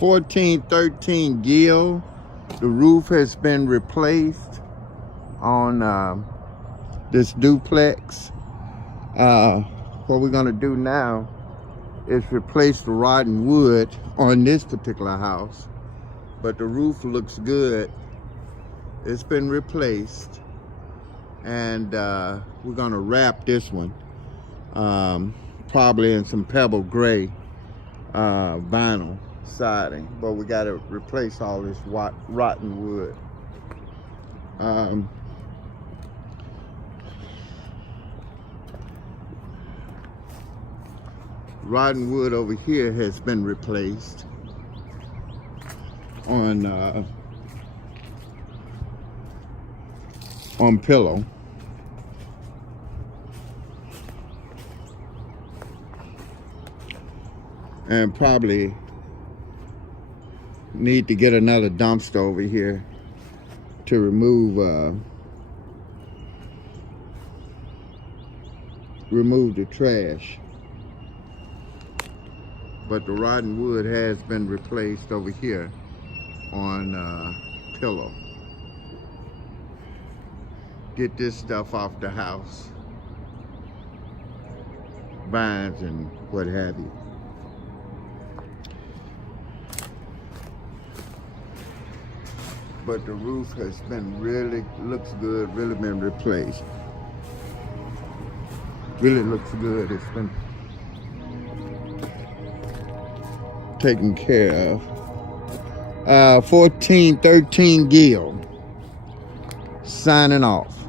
1413 Gill. The roof has been replaced on this duplex. What we're gonna do now is replace the rotten wood on this particular house, but the roof looks good. It's been replaced, and we're gonna wrap this one probably in some pebble gray vinyl siding, but we got to replace all this rotten wood. Rotten wood over here has been replaced on pillow. And probably need to get another dumpster over here to remove the trash. But the rotten wood has been replaced over here on pillow. Get this stuff off the house, vines and what have you. But the roof has been really, looks good, really been replaced. Really looks good. It's been taken care of. 1413 Gill, signing off.